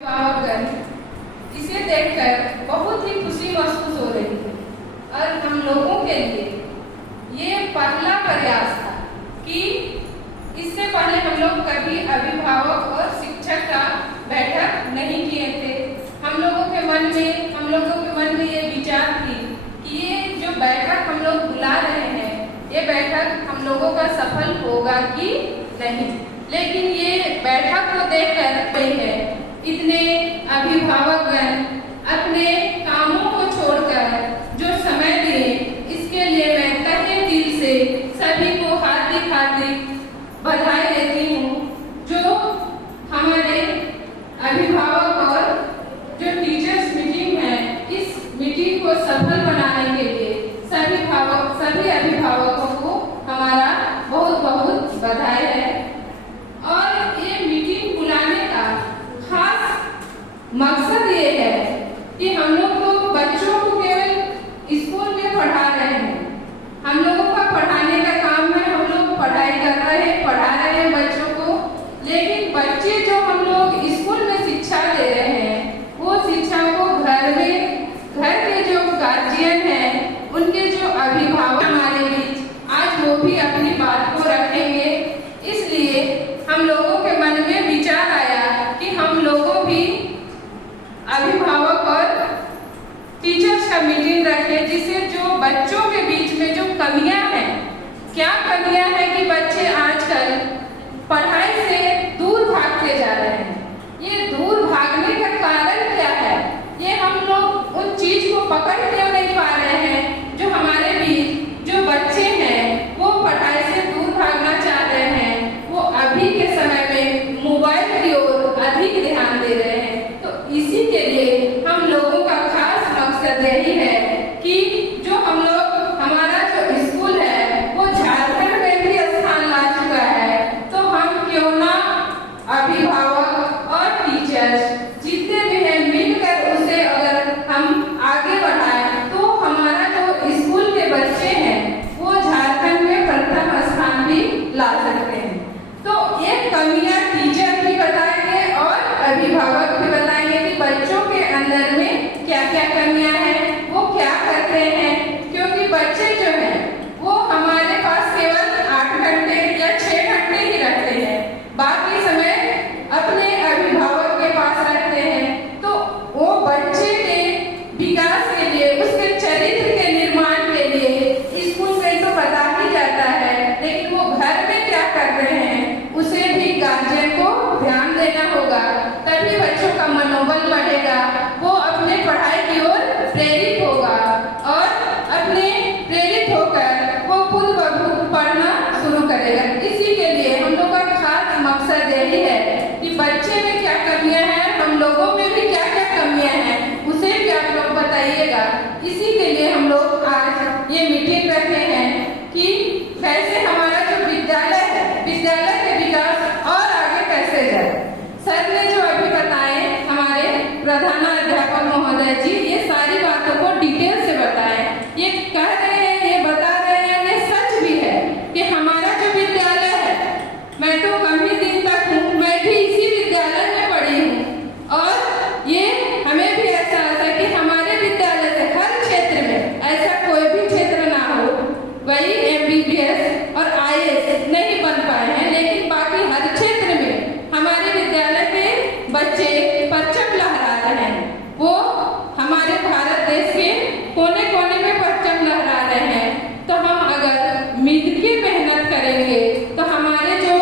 अभिभावकगण इसे देखकर बहुत ही खुशी महसूस हो रही है और हम लोगों के लिए ये पहला प्रयास था कि इससे पहले हम लोग कभी अभिभावक और शिक्षक का बैठक नहीं किए थे। हम लोगों के मन में ये विचार थी कि ये जो बैठक हम लोग बुला रहे हैं ये बैठक हम लोगों का सफल होगा कि नहीं, लेकिन ये बैठक को देखकर है इतने अभिभावकगण अपने कामों को छोड़कर जो समय दिए, इसके लिए मैं तहे दिल से सभी को हार्दिक बधाई देती हूँ। जो हमारे अभिभावक और जो टीचर्स मीटिंग है, इस मीटिंग को सफल बनाने के लिए सभी अभिभावकों को हमारा बहुत बहुत बधाई है। और ये मीटिंग बुलाने का खास मकसद ये है कि हम लोग तो बच्चों को केवल स्कूल में पढ़ा रहे हैं, हम लोगों का पढ़ाने का काम है, हम लोग पढ़ाई कर रहे हैं, पढ़ा रहे हैं बच्चों को, लेकिन बच्चे जो हम लोग स्कूल में शिक्षा दे रहे हैं वो शिक्षा को घर के जो गार्जियन हैं, उनके जो अभिभावक हमारे बीच आज वो भी अपनी बात को रखेंगे। इसलिए हम लोगों के मन में विचार आया कि हम लोगों भी अभिभावक और टीचर्स का मीटिंग रखें, जिससे जो बच्चों के बीच में जो कमियां हैं, क्या कमियां हैं कि बच्चे आजकल पढ़ाई से दूर भागते जा रहे हैं। ये दूर भागने का कारण क्या है, ये हम लोग उन चीज को पकड़ क्यों नहीं पा रहे हैं। जो हमारे बीच जो बच्चे हैं वो पढ़ाई से दूर भागना चाह रहे हैं, वो अभी के समय में मोबाइल की ओर अधिक ध्यान दे रहे हैं। तो इसी के लिए हम लोगों का खास मकसद यही है कि जो हम लोग हमारा जो स्कूल है वो झारखंड में भी स्थान ला चुका है, तो हम क्यों ना अभिभावक और टीचर्स जितने भी हैं मिलकर उसे अगर हम आगे बढ़ाएं तो हमारा जो स्कूल के बच्चे हैं वो झारखंड में प्रथम स्थान भी ला सकते हैं। तो ये कमियां टीचर भी बताएंगे और अभिभावक भी बताएंगे कि बच्चों के अंदर में क्या क्या कमियां हैं, वो क्या करते हैं। क्योंकि बच्चे जो हैं वो हमारे पास केवल 8 घंटे या 6 घंटे ही रहते हैं, बाकी समय अपने अभिभावक के पास रखते हैं। तो वो बच्चे के विकास के लिए, उसके चरित्र के निर्माण के लिए स्कूल में तो पता ही जाता है, लेकिन वो घर में क्या कर रहे हैं उसे भी गार्जियन को ध्यान देना होगा, तभी बच्चों का मनोबल बढ़ेगा, वो अपने पढ़ाई की ओर प्रेरित होगा और अपने प्रेरित होकर वो खुद ब खुद पढ़ना शुरू करेगा। इसी के लिए हम लोग का खास मकसद यही है कि बच्चे में क्या कमियां हैं, हम लोगों में भी क्या क्या कमियां हैं, उसे भी आप लोग बताइएगा। इसी के लिए हम लोग आज ये मीटिंग रखे हैं कि कैसे हमारा जो विद्यालय है, विद्यालय के विकास और आगे कैसे जाए। सर ने जो अभी बताए, हमारे प्रधानाध्यापक महोदय जी ये सारी बातों को डिटेल से बताएं। ये कह रहे हैं, ये बता रहे हैं, ये सच भी है कि हमारा जो विद्यालय है, मैं तो कम ही दिन तक हूँ, मैं भी इसी विद्यालय में पढ़ी हूँ और ये हमें भी ऐसा आता है कि हमारे विद्यालय से हर क्षेत्र में ऐसा कोई भी क्षेत्र ना हो, वही MBBS और IAS नहीं बन पाए हैं, लेकिन बाकी हर क्षेत्र में हमारे विद्यालय के बच्चे परचम लहरा रहे हैं। वो हमारे भारत देश के कोने कोने में परचम लहरा रहे हैं। तो हम अगर मिलकर मेहनत करेंगे तो हमारे जो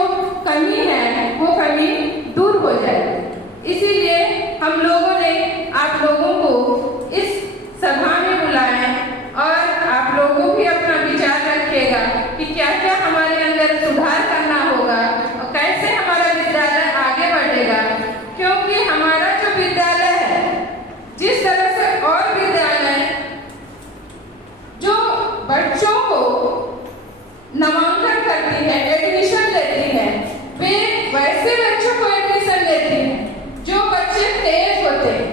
कमी है वो कमी दूर हो जाएगी। इसीलिए हम लोगों ने आप लोगों को इस सभा में बुलाया और आप लोगों भी अपना विचार रखिएगा कि क्या क्या हमारे अंदर सुधार करना होगा और कैसे हमारा विद्यालय आगे बढ़ेगा। क्योंकि हमारा जो विद्यालय है, जिस तरह से और विद्यालय जो बच्चों को नामांकन करती है, एडमिशन लेती है, वे वैसे बच्चों को एडमिशन लेती है जो बच्चे तेज होते हैं,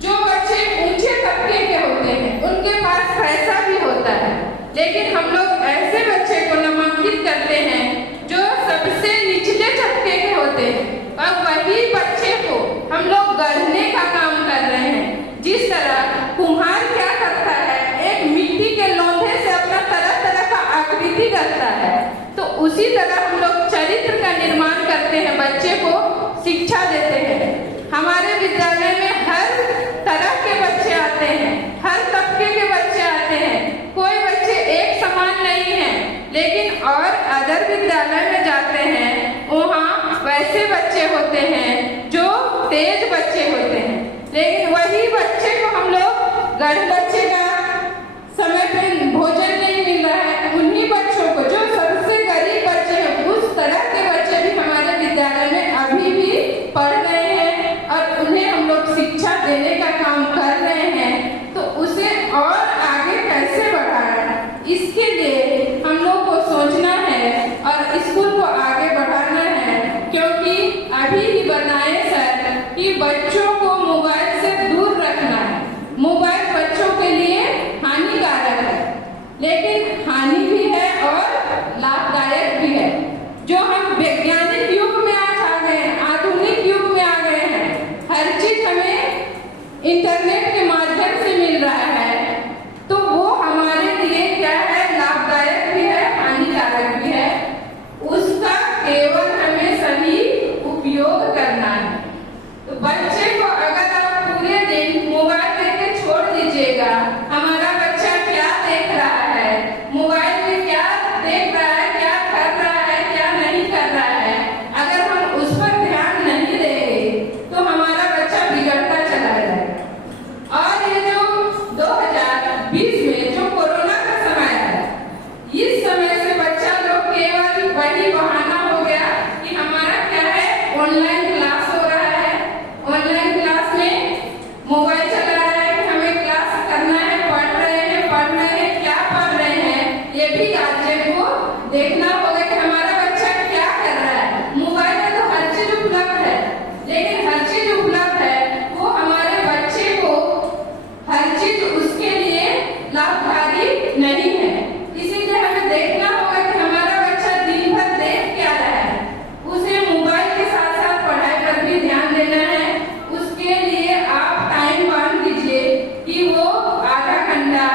जो बच्चे ऊंचे तबके के होते हैं, उनके पास पैसा भी होता है, लेकिन हम लोग ऐसे बच्चे को नामांकित करते हैं जो सबसे निचले तबके के होते हैं और वही बच्चे को हम लोग उसी तरह हम लोग चरित्र का निर्माण करते हैं, बच्चे को शिक्षा देते हैं। हमारे विद्यालय में हर तरह के बच्चे आते हैं, हर तबके के बच्चे आते हैं, कोई बच्चे एक समान नहीं है। लेकिन और अदर विद्यालय में जाते हैं, वहाँ वैसे बच्चे होते हैं जो तेज बच्चे होते हैं, लेकिन वही बच्चे को हम लोग गरीब बच्चे का समय पे भोजन नहीं मिल रहा है, उन्हीं बच्चों को जो सबसे गरीब बच्चे हैं, उस तरह के बच्चे भी हमारे विद्यालय में अभी भी पढ़ रहे हैं और उन्हें हम लोग शिक्षा देने का काम कर रहे हैं। तो उसे और आगे कैसे बढ़ाएं, इसके लिए हम लोग को सोचना है और स्कूल को आगे बढ़ाना है। क्योंकि अभी ही बताएं सर कि बच्चों को मोबाइल से दूर रखना है। मोबाइल बच्चों के लिए हानिकारक है, लेकिन हानि भी है और लाभदायक भी है। जो हम वैज्ञानिक युग में आज आ गए हैं, आधुनिक युग में आ गए हैं, हर चीज हमें इंटरनेट के माध्यम से मिल रहा है, तो वो हमारे लिए क्या है, लाभदायक भी है, हानिकारक भी है। उसका केवल हमें सही उपयोग करना है। तो बच्चे को अगर आप पूरे दिन मोबाइल देके छोड़ दीजिएगा, हमारा बच्चा क्या देख रहा है, मोबाइल में क्या देख रहा है, क्या कर रहा है, क्या नहीं कर रहा है, अगर हम उस पर ध्यान नहीं देंगे तो हमारा बच्चा बिगड़ता चला जाएगा। और ये जो 2020 में जो कोरोना का समय है, इस समय से बच्चा लोग केवल वही बहाना हो गया कि हमारा क्या है, ऑनलाइन क्लास हो रहा है, ऑनलाइन क्लास में मोबाइल चला रहा है कि हमें क्लास करना है, पढ़ रहे हैं, क्या पढ़ रहे हैं, ये भी गार्जियन को देखना होगा कि हमारा बच्चा क्या कर रहा है। मोबाइल में तो हर चीज उपलब्ध है, लेकिन हर चीज उपलब्ध है वो हमारे बच्चे को हर चीज उसके लिए लाभकारी नहीं है। इसीलिए हमें देखना होगा कि हमारा बच्चा दिन भर देख क्या रहा है, उसे मोबाइल के साथ साथ पढ़ाई पर भी ध्यान देना है। उसके लिए आप टाइम बांध दीजिए कि वो आधा घंटा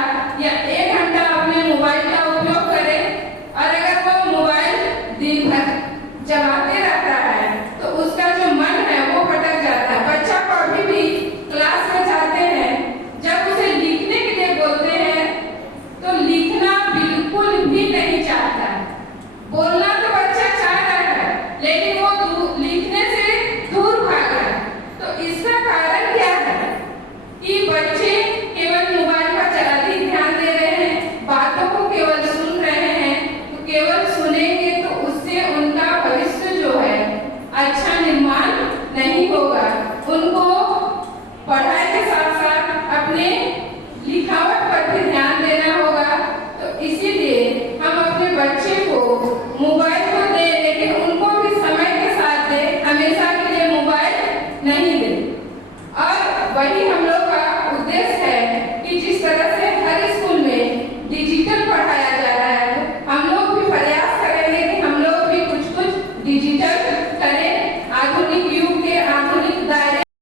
या 1 घंटा अपने मोबाइल का उपयोग करे। और अगर वो मोबाइल दिन भर चलाते रहता है तो उसका जो मन है वो भटक जाता है। बच्चा को अभी भी क्लास में जाते हैं, जब उसे लिखने के लिए बोलते हैं तो लिखना बिल्कुल भी नहीं चाहता है। बोलना तो बच्चा चाह रहा है, लेकिन वो लिखने से दूर भाग रहा है। तो इसका कारण क्या है कि बच्चे